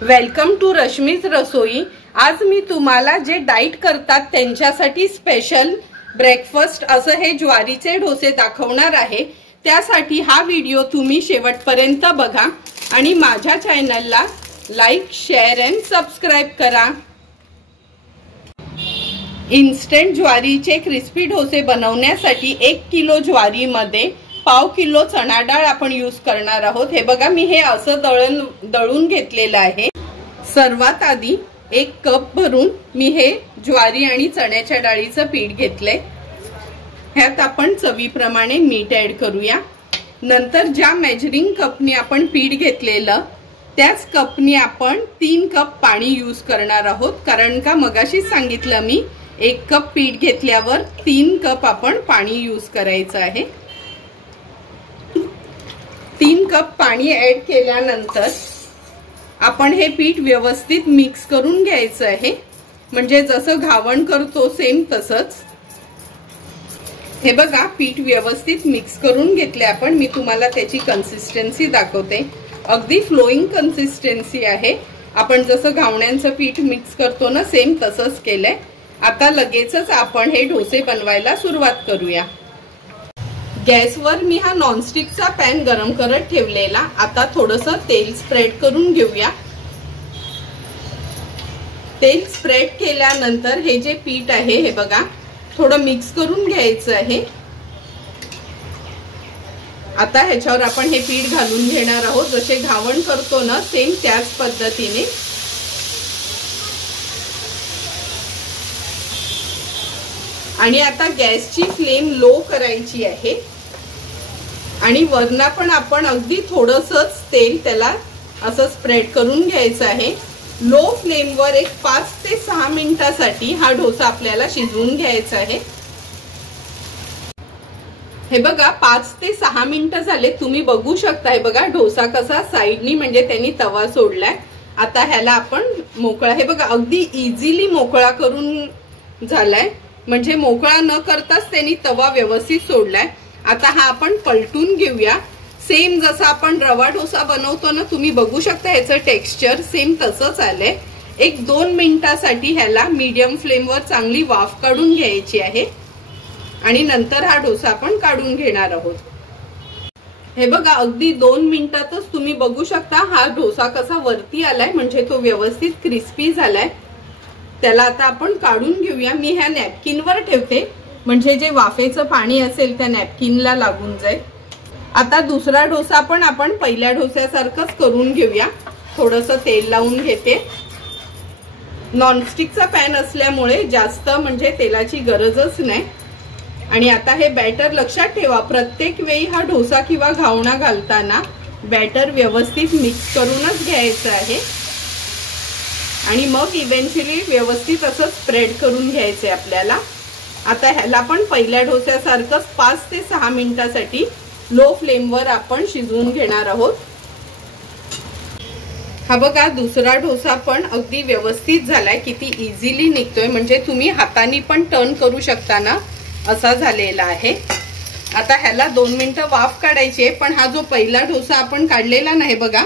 Welcome to Rashmi's रसोई। आज मी तुम्हाला जे डाएट करतात त्यांच्यासाठी स्पेशल ब्रेकफास्ट असं हे ज्वारीचे डोसे दाखवणार आहे। त्यासाठी हा व्हिडिओ तुम्ही शेवटपर्यंत बघा आणि माझ्या चॅनलला लाईक, शेअर अँड सबस्क्राइब करा। इन्स्टंट ज्वारीचे क्रिस्पी डोसे बनवण्यासाठी 1 किलो ज्वारीमध्ये पाव किलो चणा डाळ आपण यूज करणार आहोत। हे बघा मी हे असं दळून घेतलेलं आहे। सर्वात आधी 1 कप भरून मी हे ज्वारी आणि चण्याच्या डाळीचं पीठ घेतले। ह्यात आपण चवीप्रमाणे मीठ ऍड करूया। नंतर ज्या मेजरिंग कपनी आपण पीठ घेतलेलं त्याच कपनी आपण 3 कप पाणी यूज करणार आहोत। कारण का मगाशीच सांगितलं मी 1 कप पीठ घेतल्यावर 3 कप आपण पाणी यूज करायचं आहे। 3 कप पाणी ऍड केल्यानंतर आपण हे पीठ व्यवस्थित मिक्स करून घ्यायचं आहे। म्हणजे जसं घावण करतो सेम तसंच। हे बघा पीठ व्यवस्थित मिक्स करून घेतले आपण। मी तुम्हाला त्याची कन्सिस्टन्सी दाखवते। अगदी फ्लोइंग कन्सिस्टन्सी आहे। आपण जसं घावण्यांचं पीठ मिक्स करतो ना सेम तसंच केलंय। आता लगेचच आपण हे डोसे बनवायला सुरुवात करूया। गॅसवर मी हा नॉनस्टिकचा पॅन गरम करत ठेवलेला। आता थोडंसं तेल स्प्रेड करून घेऊया। तेल स्प्रेड केल्यानंतर हे जे पीठ आहे हे बघा थोडं मिक्स करून घ्यायचं आहे। आता ह्याच्यावर आपण हे पीठ घालून घेणार आहोत। जसे घावण करतो ना सेम त्याच पद्धतीने। आणि आता गॅसची फ्लेम लो करायची आहे आणि वरना पण आपण अगदी थोडंसंच तेल त्याला असं स्प्रेड करून घ्यायचं आहे। लो फ्लेमवर एक 5 ते 6 मिनिटांसाठी हा डोसा आपल्याला शिजवून घ्यायचा आहे। हे बघा 5 ते 6 मिनिटं झाले। तुम्ही बघू शकता हे बघा डोसा कसा साइडनी म्हणजे त्यांनी तवा सोडलाय। आता ह्याला आपण मोकळा हे बघा अगदी इझिली मोकळा करून झालाय। म्हणजे मोकळा न करताच त्यांनी तवा व्यवस्थित सोडलाय। आता हा आपण पलटून घेऊया। सेम जसं आपण रवा डोसा बनवतो ना तुम्ही बघू शकता ह्याचं टेक्स्चर सेम तसंच आलंय। 1-2 मिनिटांसाठी ह्याला मीडियम फ्लेमवर चांगली वाफ काढून घ्यायची आहे आणि नंतर हा डोसा आपण काढून घेणार आहोत। हे बघा अगदी 2 मिनिटातच तुम्ही बघू शकता हा डोसा कसा वरती आलाय म्हणजे तो व्यवस्थित क्रिस्पी झालाय। त्याला आता आपण काढून घेऊया। मी ह्या नॅपकिनवर ठेवते म्हणजे जे वाफेचं पाणी असेल त्या नॅपकिनला लागून जाईल। आता दुसरा डोसा पण आपण पहिल्या डोस्यासारखंच करून घेऊया। थोडंसं तेल लावून घेते। नॉनस्टिकचा पॅन असल्यामुळे जास्त म्हणजे तेलाची गरजच नाही। आणि आता हे बॅटर लक्षात ठेवा प्रत्येक वेळी हा डोसा किंवा घावणा घालताना बॅटर व्यवस्थित मिक्स करूनच घ्यायचं आहे आणि मग इव्हेंच्युअली व्यवस्थित असं स्प्रेड करून घ्यायचंय आपल्याला। आता ह्याला पण पहिल्या डोस्यासारखंच 5 ते 6 मिनिटांसाठी लो फ्लेमवर आपण शिजवून घेणार आहोत। हा बघा दुसरा डोसा पण अगदी व्यवस्थित झालाय। किती इझिली निघतोय म्हणजे तुम्ही हाताने पण टर्न करू शकता ना असा झालेला आहे। आता ह्याला 2 मिनिटं वाफ काढायची आहे। पण हा जो पहिला डोसा आपण काढलेला नाही बघा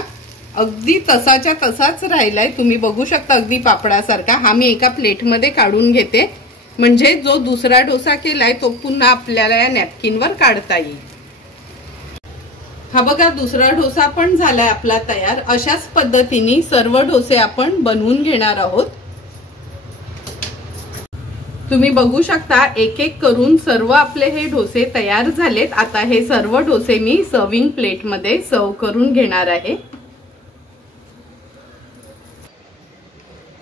अगदी तसाच्या तसाच राहिलाय। तुम्ही बघू शकता अगदी पापडासारखा। हा मी एका प्लेटमध्ये काढून घेते म्हणजे जो दुसरा डोसा केलाय तो पुन्हा आपल्याला या नॅपकिनवर काढता येईल। हा बघा दुसरा डोसा पण झालाय आपला तयार। अशाच पद्धतीने सर्व डोसे आपण बनवून घेणार आहोत। तुम्ही बघू शकता एक एक करून सर्व आपले हे डोसे तयार झालेत। आता हे सर्व डोसे मी सर्विंग प्लेटमध्ये सर्व करून घेणार आहे।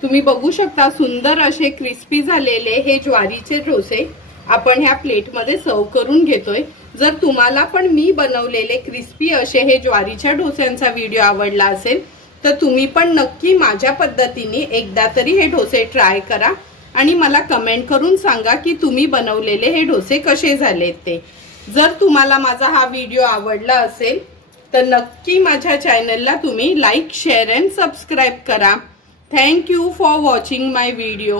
तुम्ही बघू शकता सुंदर असे क्रिस्पी झालेले हे ज्वारीचे डोसे आपण ह्या प्लेटमध्ये सर्व करून घेतोय। जर तुम्हाला पण मी बनवलेले क्रिस्पी असे हे ज्वारीच्या डोस्यांचा व्हिडिओ आवडला असेल तर तुम्ही पण नक्की माझ्या पद्धतीने एकदा तरी हे डोसे ट्राय करा आणि मला कमेंट करून सांगा की तुम्ही बनवलेले हे डोसे कसे झालेत ते। जर तुम्हाला माझा हा व्हिडिओ आवडला असेल तर नक्की माझ्या चॅनलला तुम्ही लाईक, शेअर अँड सबस्क्राइब करा। Thank you for watching my video.